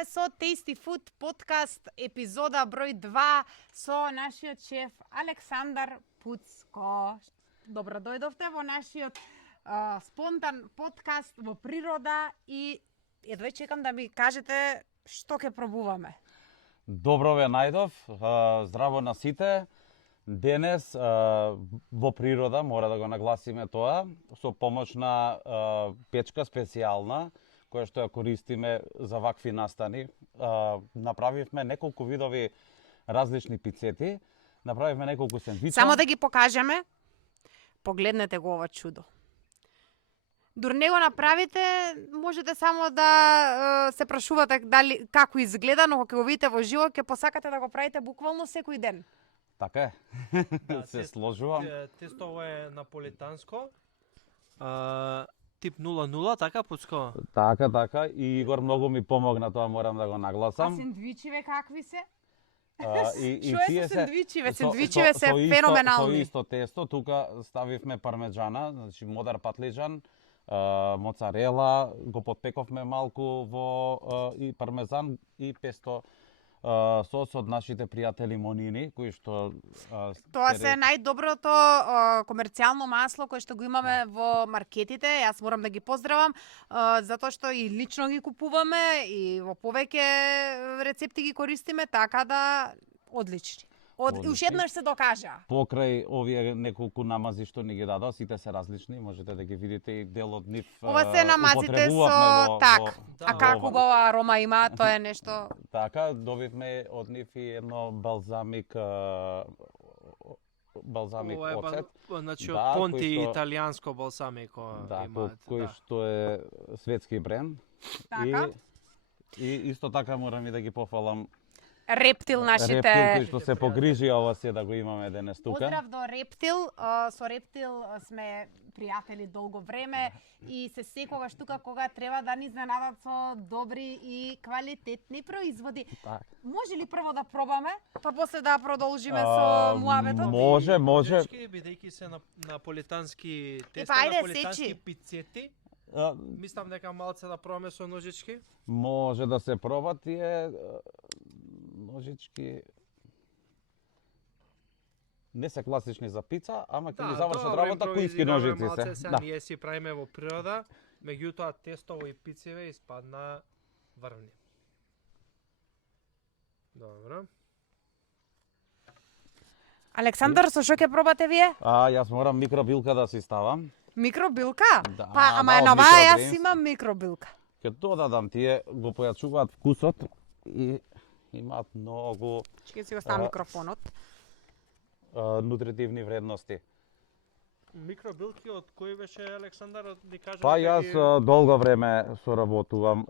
Продолжуваме со Tasty Food подкаст, епизода број 2 со нашиот шеф Александар Пуцко. Добро дојдовте во нашиот спонтан подкаст во природа и едва чекам да ми кажете што ќе пробуваме. Добро ве најдов, здраво на сите. Денес во природа, мора да го нагласиме тоа, со помош на печка специјална, која што ја користиме за вакви настани. Направивме неколку видови различни пицети, направивме неколку сендвича. Само да ги покажеме. Погледнете го ова чудо. Дур не го направите, можете само да се прашувате дали како изгледа, но кога го видите во живо, ќе посакате да го правите буквално секој ден. Така е. Се сложувам. Тестово е наполитанско. Тип 00, така Пуцко? Така. И Игор многу ми помогна, тоа морам да го А нагласам. сендвичиве какви се? И Што е со сендвичиве? Сендвичиве се феноменални. Со исто тесто, тука ставивме пармеджана, значи модар патлиџан, моцарела, го подпековме малку во и пармезан и песто сос од нашите пријатели Монини, кои што Тоа се најдоброто комерцијално масло кое што го имаме во маркетите. Јас морам да ги поздравам, затоа што и лично ги купуваме и во повеќе рецепти ги користиме, така да одлични. Уште еднаш се докажа. Покрај овие неколку намази што ни ги дадоа, сите се различни, можете да ги видите и дел од нив. Ова се намазите со так. А како убава арома има, тоа е нешто. Така, добивме од нив и едно балзамик оцет. Значи Да, од Понти кој што- италијанско балсамико Да, имаат. кој што е светски бренд. Така. И исто така морам и да ги пофалам Рептил нашите. Рептил кој што се погрижија ова се да го имаме денес тука. Поздрав до Рептил. Со Рептил сме пријатели долго време и се секогаш тука кога треба да ни изненадат со добри и квалитетни производи. Так. Може ли прво да пробаме, па после да продолжиме со муабетот? Може. Дечки, бидејќи се на наполитански теста, ајде, наполитански сечи. пицети, А, мислам дека малце да пробаме со ножички. Може да се проба тие ножички. Не се класични за пица, ама ќе ги завршат добро, работа кујски импровизираме ножици малце, се. сега Да. ние си правиме во природа, меѓутоа тестово и пицеве испадна врвни. Добро. Александар, со што ќе пробате вие? Јас морам микробилка да си ставам. Микробилка? Да, Па, ама од на оваа јас микрогринс. имам микробилка. Ќе додадам тие, го појачуваат вкусот и имаат многу Ќе си го ставам А, микрофонот. нутритивни вредности. Микробилки од кој беше Александар, ни кажа? Па јас долго време соработувам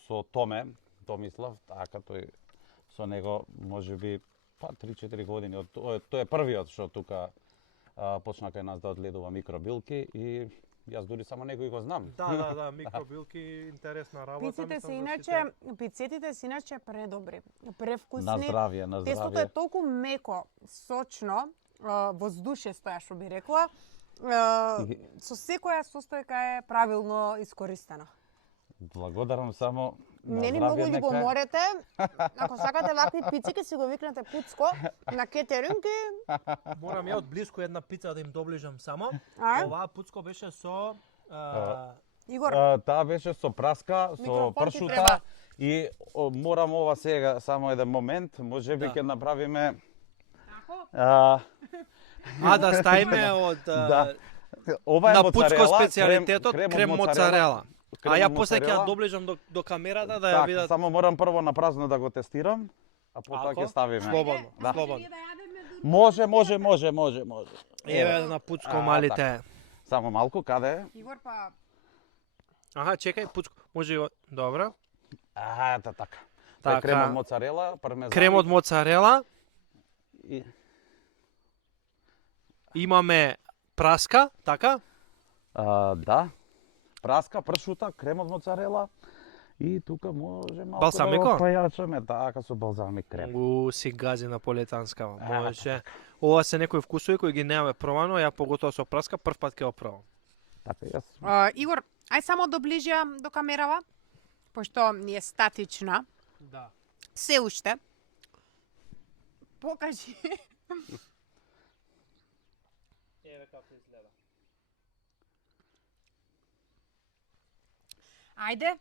со Томе, Томислав, така тој со него можеби 3-4 години. Тој е првиот што тука почна кај нас да одгледува микробилки и јас дури само некој го знам. Да, микробилки, интересна работа. Пицетите се мислам да иначе, пицетите се иначе предобри, превкусни. На здравје, на Тестото здравје. е толку меко, сочно, воздушесто ја што би рекла. Со секоја состојка е правилно искористена. Благодарам само на Нели здравје многу ги го нека. морете. Ако сакате вакви пици, ќе си го викнете Пуцко на кетеринг и Морам ја од близко една пица да им доближам само. А? Оваа Пуцко беше со Игор, Таа беше со праска, со Микрофон ти треба. пршута и морам ова сега само еден момент, можеби Да. ќе направиме Тако? да ставиме од Да. Ова е на моцарела, Пуцко специјалитетот крем од моцарела. крем А ја од после ќе ја моцарела. доближам до камерата да ја Так, видат. само морам прво на празно да го тестирам, а потоа Ако? ќе ставиме. Слободно, Да. слободно. Може. Еве на Пуцко малите. така. Само малку, каде е? Игор, па Аха, чекај, Пуцко, може го. Добро. Така. Така. Крем од моцарела, пармезан. Крем од моцарела, и имаме праска, така? да. Праска, пршута, крем од моцарела и тука може малку Балсамико? да го појачаме, така со балзамик крем. Си гази наполитанска, може. Ова се некои вкусови кои ги немаме пробано, ја поготово со праска прв пат ќе го пробам. Така јас. Игор, ај само доближија до камерава. пошто ни е статична, Да. се уште. Покажи. Еве како изгледа. Ајде,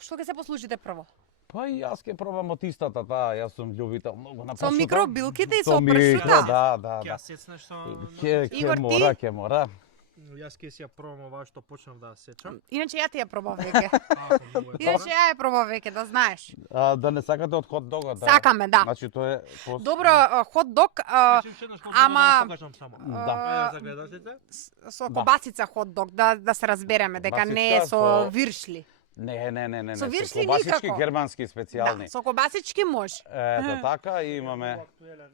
што ќе се послужите прво? Па и јас ќе пробам од истата, јас сум љубител многу на Со пршута. микробилките и Со со микро, пршута? Да. Ќе ја сецнеш со... Игор, Ќе мора. Јас ќе си ја пробам ова што почнав да ја сечам. Иначе ја ти ја пробав веќе. Многу е Иначе добра. ја ја пробав веќе, да знаеш. Да не сакате од хот догот, да. Сакаме, да. Значи тоа е Добро, хот дог, Значи, уште еднаш ама- да покажам само. Да. Еве за гледачите. со Да. кобасица хот дог, да се разбереме дека не е Кобасичка со со- виршли. Не. Со виршли кобасички никако. германски специјални. Да, со кобасички може. Ето така и имаме Актуелен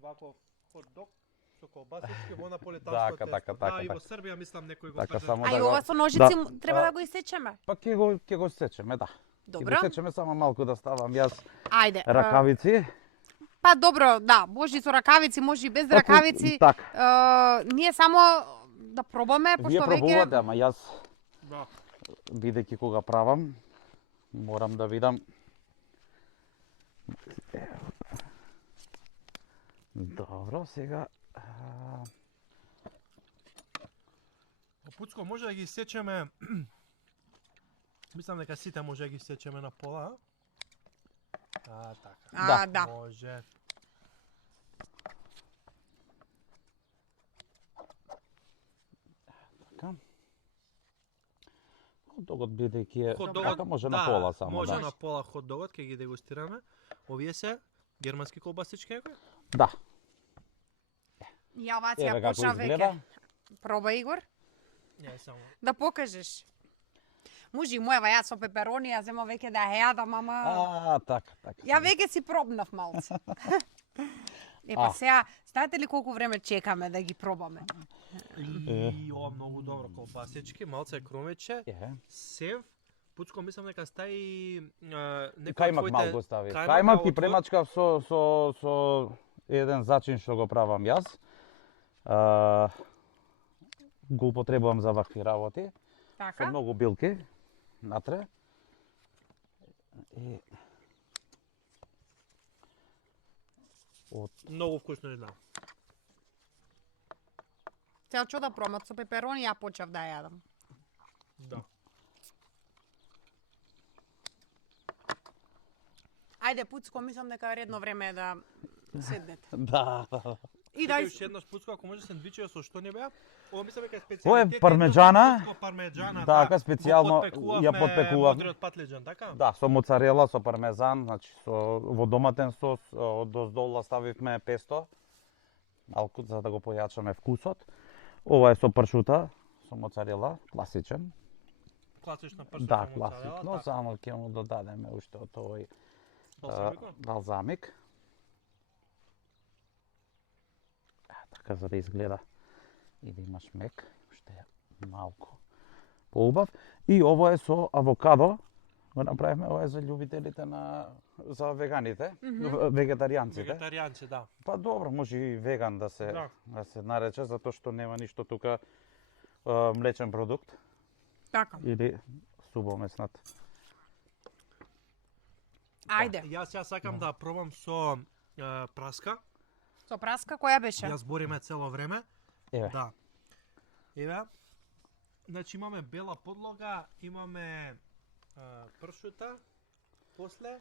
ваков хот дог со колбасички во наполетанско Така, тесто. така, Да, и така. во Србија мислам некој го Така, сврши. само А да и го- ова со ножици Да. треба да го исечеме. Па ќе го сечеме, да. Добро. Ќе го сечеме само малку да ставам јас Ајде. ракавици. Па добро, да, може и со ракавици, може и без Па, ракавици. Така. Ние само да пробаме, Вие пошто пробувате, веќе ама јас Да. бидејќи кога правам, морам да видам. Добро, сега Пуцко, може да ги сечеме. Мислам дека сите може да ги сечеме на пола. Така. да. Може. така. Догот бидејќи е Хот така, може на пола само, може да. на пола хот догот, ќе ги дегустираме. Овие се германски колбасички некои? Да. Ја овација Еве како почна изгледа. веќе. Проба, Игор, Не, само. да покажеш. Може и мојава јас со пеперони, ја зема веќе да ја јадам, ама... Така. Ја веќе си пробнав малце. Па сега, знаете ли колку време чекаме да ги пробаме? И ова многу добро колбасички, малце кромече, Е. сев. Пуцко, мислам дека стаи некој Кајмак малку стави. Кајмак и премачкав со еден зачин што го правам јас. Го употребувам за вакви работи. Со Така? многу билки натре. И од Многу вкусно изгледа. Сега што да пробам, со пеперони ја почав да ја јадам. Да. Ајде, Пуцко, мислам дека е редно време е да седнете. да. И Да, да, уште еднаш Пуцко, ако може сендвичи со што не беа? Ова мислам дека е специјалитет. Ова е пармеджана. Пуцко, пармеджана, Така, специјално ја ја подпекував. Модриот патлиџан, така? Да, со моцарела, со пармезан, значи во доматен сос, од доздола ставивме песто, малку за да го појачаме вкусот. Ова е со пршута, со моцарела, класичен. Класична пршута Да, моцарела, класично, така. само ќе му додадеме уште од овој Балсамикот? балзамик. Така за да изгледа и да имаш мек, уште малку поубав. И ово е со авокадо. Го направивме, ова е за љубителите за веганите, вегетаријанците. Вегетаријанци, да. Па добро, може и веган да се нарече, затоа што нема ништо тука млечен продукт така. или субомеснат. Ајде, Јас сакам да пробам со праска. со праска која беше? Ја збориме цело време. Еве. Да. Еве. Значи имаме бела подлога, имаме пршута, после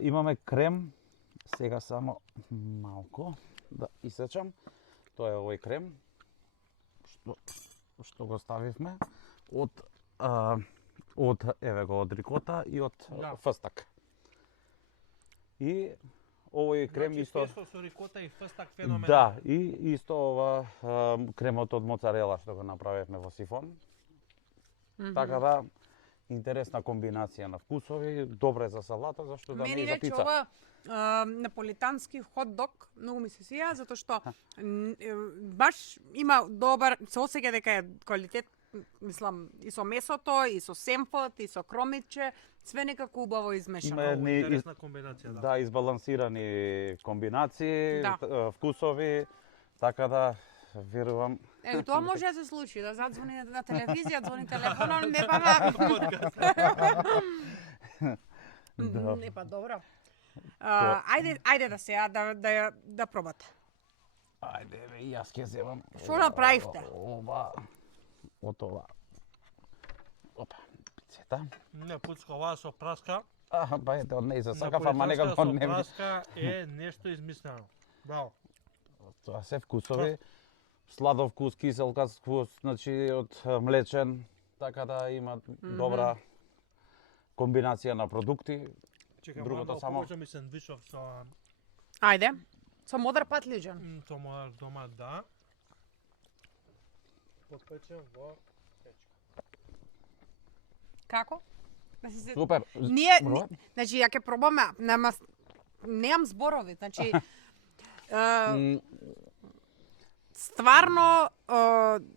Имаме крем, сега само малку да исечам. Тоа е овој крем што го ставивме од еве го од рикота и од Да. фстак. И овој крем значи, исто песто со рикота и фстак феноменално. да, и исто ова кремот од моцарела што го направивме во сифон. Така да интересна комбинација на вкусови, добре за салата, зашто да не Мене и за рече пица. ова наполитански хот дог многу ми се свија затоа што баш има добар, се осеќа дека е квалитет, мислам, и со месото, и со семфот, и со кромиче, све некако убаво измешано. Има Многу едни интересна комбинација, да. да избалансирани комбинации, Да. вкусови, така да верувам. Тоа може да се случи, да задзвони на телевизија, звони телефонот, не па на... Да. Не па добро. Ајде да сега да пробате. Ајде, бе, јас ќе земам. Што направивте? Ова. Од ова. Опа, пицета. Не, Пуцко, ова со праска. Па ете, од неј се сакав, ама некако од не ми. Праска е нешто измислено. Браво. Тоа се вкусови. Сладов вкус, кисел вкус, значи од млечен, така да има добра комбинација на продукти. Чекам, Другото малку само- повеќе ми сендвичов со Ајде. Со модр патлиџан. со моја дома, да. Подпечен во печка. Како? Да си се... Супер. Ние, значи, ја ќе пробаме, нема, немам зборови, значи, стварно,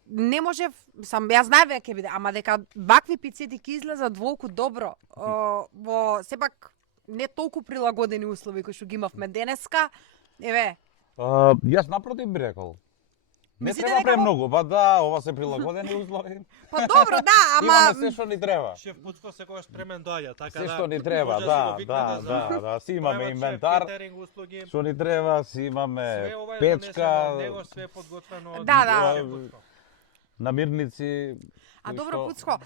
не можев, јас знаев дека ќе биде, ама дека вакви пицети ќе излезат волку добро, во сепак не толку прилагодени услови кои што ги имавме денеска, еве, Јас напротив би рекол. Не Мислите треба дека во- премногу, па да, ова се прилагодени услови. па добро, да, ама... Имаме се што ни треба. Шеф Пуцко секогаш спремен доаѓа, така Се да. што ни треба, може да, го викнете за- да, си имаме Прават шеф, инвентар, кетеринг услуги. што ни треба, си имаме Све ова е печка, донесено од него, све е подготвено од Да, да. шеф Пуцко. намирници. А кои добро, што- Пуцко,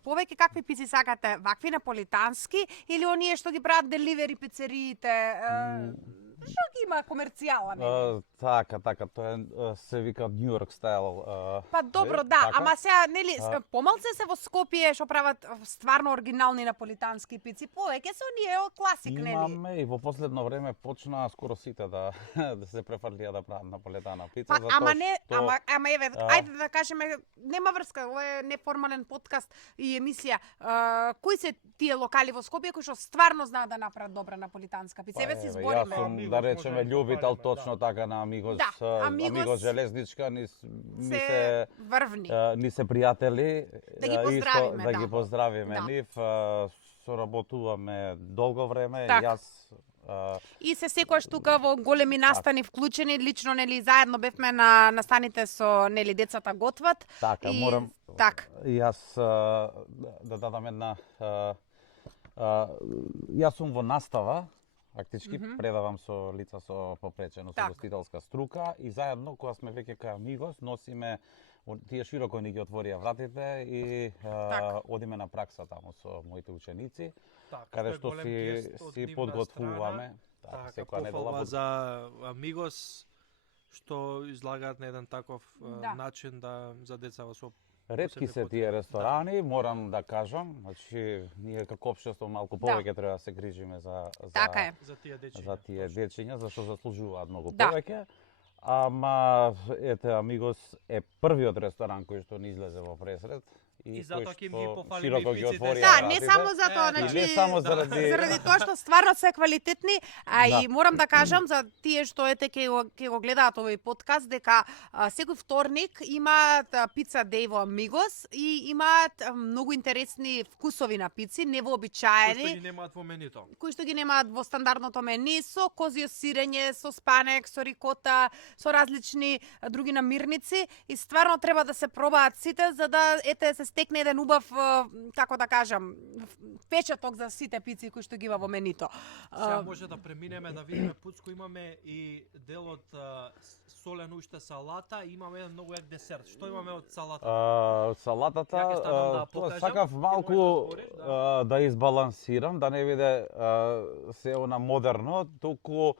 повеќе какви пици сакате? Вакви наполитански или оние што ги прават деливери пицериите? Што ги има комерцијални? Така, тоа се вика New York стайл. Па добро, да, така. ама сега, нели, помалце се во Скопје што прават стварно оригинални наполитански пици, повеќе се оние класик, нели? Имаме и во последно време почнаа скоро сите да да се префрлија да прават наполетана пица, Па, затоа ама не, што ама еве, ајде да кажеме, нема врска, ова е неформален подкаст и емисија. Кои се тие локали во Скопје кои што стварно знаат да направат добра наполитанска пица? Еве се Јас збориме. сум, Амигос да може речеме, да љубител споменеме, точно така на Амигос, Да, Амигос Амигос Железничка, ни Се се врвни. ни се пријатели. Да ги исто поздравиме, да да. ги поздравиме Да. нив. Соработуваме долго време, Така. јас И се секогаш тука во големи настани вклучени, лично нели заедно бевме на настаните со нели децата готват. така И морам така. Јас да дадам една јас сум во настава, фактички предавам со лица со попречено со Так. гостителска струка и заедно кога сме веќе кај Амигос носиме тие широко ни ги отворија вратите и Так. одиме на пракса таму со моите ученици, Така, каде сме што голем си гест од си нивна подготвуваме. страна. Така, Така, секоја недела пофалба за Амигос што излагаат на еден таков Да. начин да за децава со Ретки посебни се потреби. тие ресторани, морам да кажам, значи ние како општество малку Да. повеќе треба да се грижиме за Така е. за тие дечиња. за тие дечиња, зашто заслужуваат многу Да. повеќе. Ама ете Амигос е првиот ресторан кој што ни излезе во пресред И кој затоа ќе ги што пофалиме широко и ги пиците. отвори Да, не вратите. само затоа, Е, да. значи, И не само заради- заради тоа што стварно се квалитетни, а и Да. морам да кажам за тие што ете ќе го гледаат овој подкаст дека секој вторник имаат пица дей во Амигос и имаат многу интересни вкусови на пици, Кои што невообичаени, ги немаат во менито. кои што ги немаат во стандардното мени, со козјо сирење, со спанек, со рикота, со различни други намирници и стварно треба да се пробаат сите за да ете се стекне еден убав како да кажам печаток за сите пици кои што ги има во менито. Сега може да преминеме да видиме Пуцко, имаме и дел од солен уште салата, и имаме еден многу як десерт. Што имаме од салата? Салатата, Ја ќе станам да тоа покажам, сакав ти малку можеш да збориш, да избалансирам, да не биде се она модерно, туку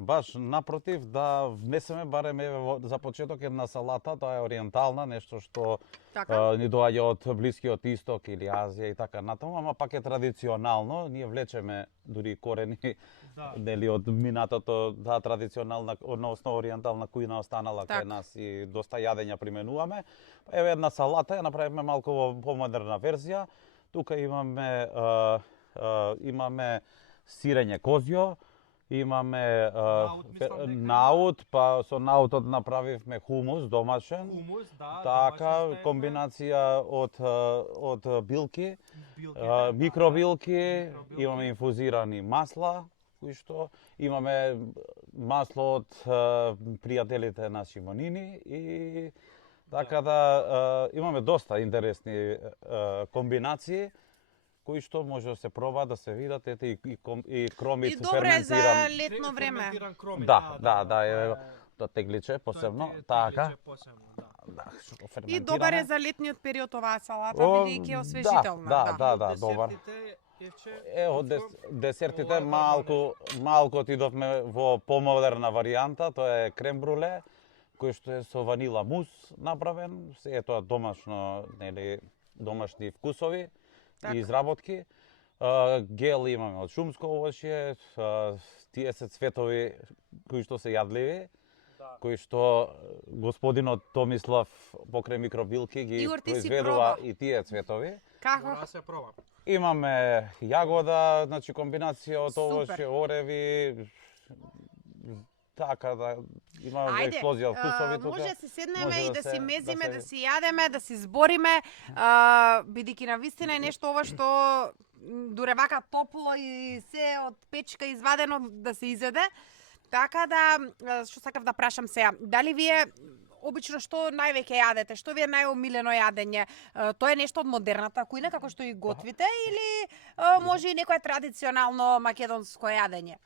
баш напротив да внесеме барем еве за почеток една салата, тоа е ориентална, нешто што Така? ни доаѓа од Блискиот Исток или Азија и така натаму, ама пак е традиционално, ние влечеме дури корени Да. нели од минатото, да, традиционална, односно ориентална кујна останала Така. кај нас и доста јадења применуваме. Еве една салата, ја направивме малку во помодерна верзија. Тука имаме сирење козјо, имаме Наут, мислам дека наут, па со наутот направивме хумус домашен. Хумус, да. Така, домашен стајлна, комбинација од билки, билките, да, микробилки, микробилки. имаме инфузирани масла, кои што имаме масло од пријателите наши манини и така да имаме доста интересни комбинации кои што може да се проба, да се видат, ете и кромит И добре за ферментиран. летно време. Ферментиран кромит, Да, тегличе посебно, Тоа е така. тегличе посебно, да. Да, што го И ферментираме. добар е за летниот период оваа салата, О, бидејќи е освежителна. Да, добар. Десертите, Евче, Од десертите Ова е малку отидовме во помодерна варијанта, тоа е крем бруле, кој што е со ванила мус направен, се е тоа домашно, нели, домашни вкусови Така. и изработки. Гел имаме од шумско овошје, тие се цветови кои што се јадливи, кои што господинот Томислав покрај микробилки ги Игор, ти си произведува проба. и тие цветови. Како? мора да се проба. Имаме јагода, значи комбинација од Супер. овошје, ореви, така да има Ајде, експлозија од вкусови тука. може да се седнеме Може и да да се- си мезиме, да да се- си јадеме, да си збориме, бидејќи навистина е нешто ова што дуре вака топло и се од печка извадено да се изеде. Така да, што сакав да прашам сега, дали вие обично што највеќе јадете, што ви е најомилено јадење? Тоа е нешто од модерната кујна како што и готвите или може и некое традиционално македонско јадење?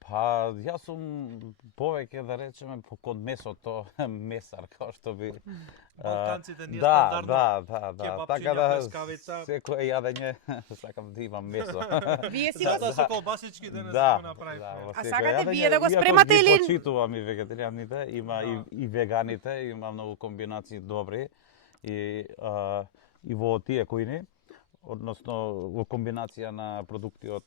Па, јас сум повеќе да речеме кон месото, месар, како што би... Балканците ние да, стандардно да, кебапчиња, така да плескавица. секое јадење сакам да имам месо. Вие си Сега го да се колбасички денес Да, го направивме. во А секое сакате јадење, вие да го иако спремате ги или- почитувам и вегетаријаните, има Да. и веганите, има многу комбинации добри и во тие кујни, односно во комбинација на продукти од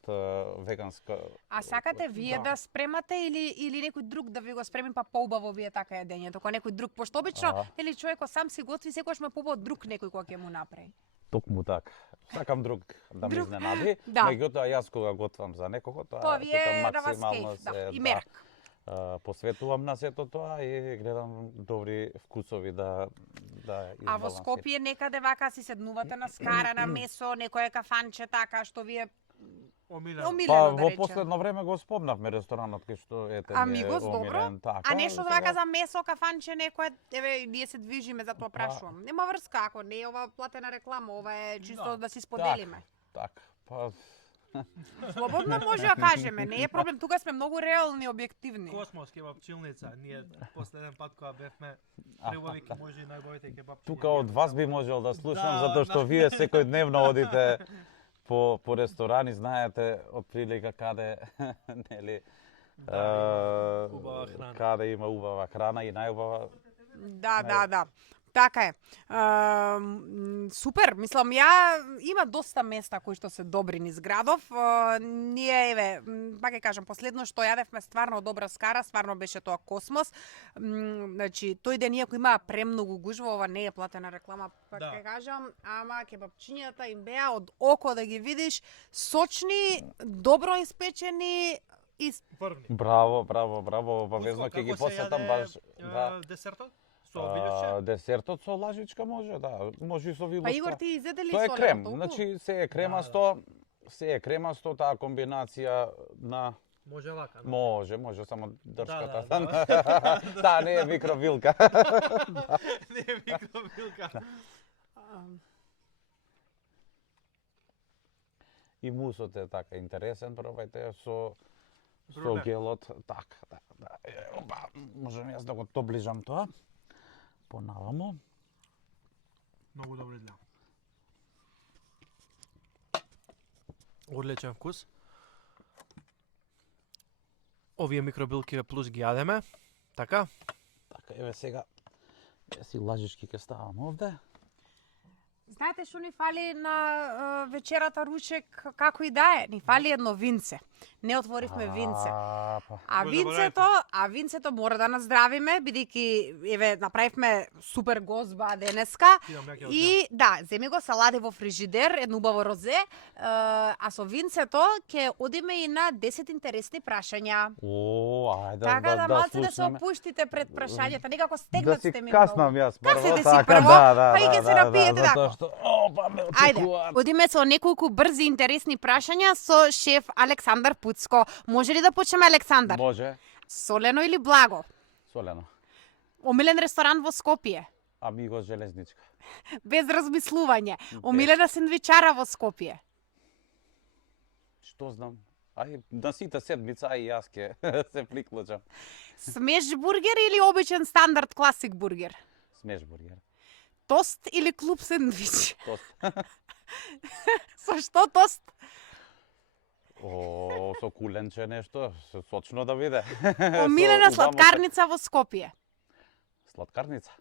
веганска. А сакате вие да спремате или некој друг да ви го спреми па поубаво вие така јадењето, кога некој друг, пошто обично нели човекот сам си готви, секогаш ме побод друг некој кога ќе му направи. Токму така. Сакам друг да ме Друг. изненади, Да. меѓутоа јас кога готвам за некого, Тоа тоа ви е тука да вас максимално кејф, да, се, и мерак. посветувам на сето тоа и гледам добри вкусови да А во избалансирам. Скопје некаде вака си седнувате на скара на месо, некое кафанче така што ви е Омилено. Па омилено да во речем. последно време го спомнавме ресторанот кај што ете ми е Амигос, добро. омилен, така. А нешто сега- вака за месо, кафанче, некое, еве, ние се движиме, затоа прашувам. Нема врска, ако не е ова платена реклама, ова е чисто да си споделиме. Така, па Слободно може да кажеме, не е проблем, тука сме многу реални и објективни. Космос кебапчилница. Ние последен пат кога бевме пребави може и најубавите кебапчиња. тука од вас би можел да слушам Да, затоа што да. вие секојдневно одите по ресторани, знаете отприлика каде нели убава храна. каде има убава храна и најубава. Да. Така е. Супер, мислам, ја има доста места кои што се добри низ градов. Ние, еве, пак ќе кажам, последно што јадевме стварно добра скара, стварно беше тоа Космос. Значи, тој ден, иако има премногу гужва, ова не е платена реклама, пак Да. ќе кажам, ама кебапчињата им беа од око да ги видиш, сочни, добро испечени и Врвни. Браво, обавезно Пуцко, ќе ги како се посетам јаде, баш да. Десертот? Со вилјушче? Десертот со лажичка може, да, може и со вилушка. па Игор ти изеде ли Тоа е солено крем, толку? значи се е кремасто, таа комбинација на Може вака. да. може само дршката. Да. Да, не е микровилка. Не е микровилка. И мусот е така интересен, пробајте со Бруле. гелот, така, да. Опа, можам јас да го доближам тоа. Понаваму. Многу добро изгледа. Одличен вкус. Овие микробилки плюс ги јадеме. Така? Така, еве сега, си лажички ќе ставам овде. Знаете што ни фали на вечерата ручек, како и да е? Ни фали едно винце. Не отворивме винце. А Го винцето мора да наздравиме, бидејќи еве направивме супер гозба денеска. Имам ја ќе го И да, земи го салади во фрижидер, едно убаво розе, а со винцето ќе одиме и на 10 интересни прашања. О, ајде Така да малце да се слушнеме. опуштите пред прашањата, некако Да стегнат си сте ми каснам многу. јас прво, Каснете си така, прво, да, па и ќе се напиете затоа тако. нешто. Опа, ме Ајде, очекуваат. одиме со неколку брзи интересни прашања со шеф Александар Пуцко. Може ли да почнеме, Александар? Може. Солено или благо? Солено. Омилен ресторан во Скопје? Амиго железничка. Без размислување. Омилена сендвичара во Скопје? Што знам? Ај, на сите седмица, ај јас ке се приклучам. Смеш бургер или обичен стандард класик бургер? Смеш бургер. Тост или клуб сендвич? Тост. Со што тост? О, со куленче нешто, сочно да биде. Омилена Со убаво сладкарница во Скопје? Сладкарница.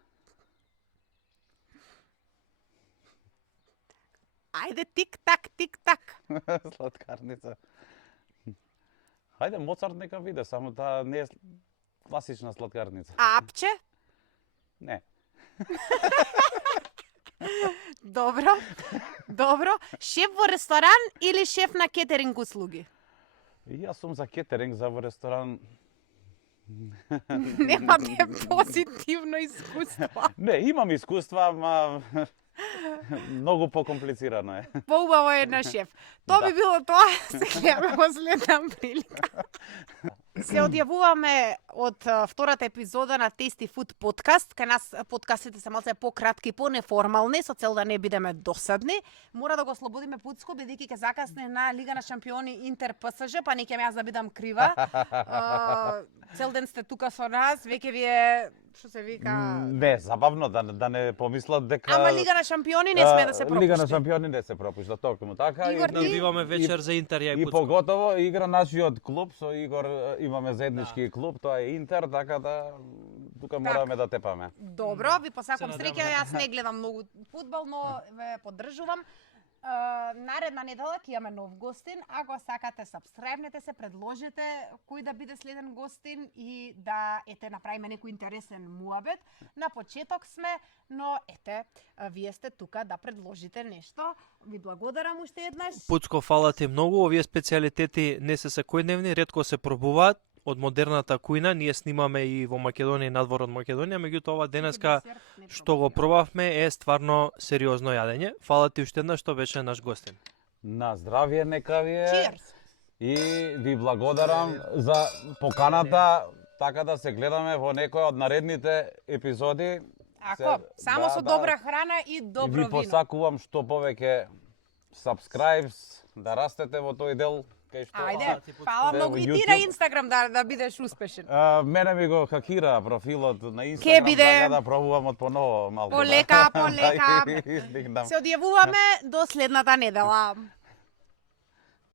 Ајде, тик-так, тик-так. Сладкарница. Хајде, Моцарт нека биде, само таа не е класична сладкарница. А апче? Не. Добро. Добро. Шеф во ресторан или шеф на кетеринг услуги? И јас сум за кетеринг, за во ресторан. Немате позитивно искуство. Не, имам искуства, ама многу покомплицирано е. Поубаво е на шеф. Тоа би било тоа. Се гледаме во следна прилика. Се одјавуваме од втората епизода на Tasty Food подкаст. Кај нас подкастите се малце пократки, понеформални, со цел да не бидеме досадни. Мора да го ослободиме Пуцко, бидејќи ќе закасне на Лига на шампиони Интер ПСЖ, па не ќе јас да бидам крива. Цел ден сте тука со нас, веќе ви е, што се вика... Не, забавно да не помислат дека Ама Лига на шампиони не сме да се пропушти. Лига на шампиони не се пропушта, токму така. Игор, Да ти? биваме вечер за Интер ја и И Пуцко. поготово игра нашиот клуб со Игор, имаме заеднички клуб, тоа е Интер, така да тука мораме да тепаме. Добро, ви посакувам Се среќа, јас не гледам многу фудбал, но ве поддржувам. Наредна недела ќе имаме нов гостин. Ако сакате, сабскрајбнете се, предложете кој да биде следен гостин и да направиме некој интересен муабет. На почеток сме, но вие сте тука да предложите нешто. Ви благодарам уште еднаш. Пуцко, фала ти многу. Овие специјалитети не се секојдневни, ретко се пробуваат. Од модерната кујна, ние снимаме и во Македонија и надвор од Македонија, меѓутоа ова денеска што го пробавме е стварно сериозно јадење. Фала ти уште еднаш што беше наш гостин. На здравје нека ви е. Cheers! И ви благодарам за поканата, така да се гледаме во некој од наредните епизоди. Ако, само со добра храна и И добро ви вино. посакувам што повеќе subscribes, да растете во тој дел кај што Ајде, ти, Пуцко. фала Се многу. во И ти YouTube. на Инстаграм да бидеш успешен. Мене ми го хакира профилот на Ке Инстаграм, биде. така да пробувам од поново малку. Полека, да. полека. Да издигнам. Се одјавуваме до следната недела.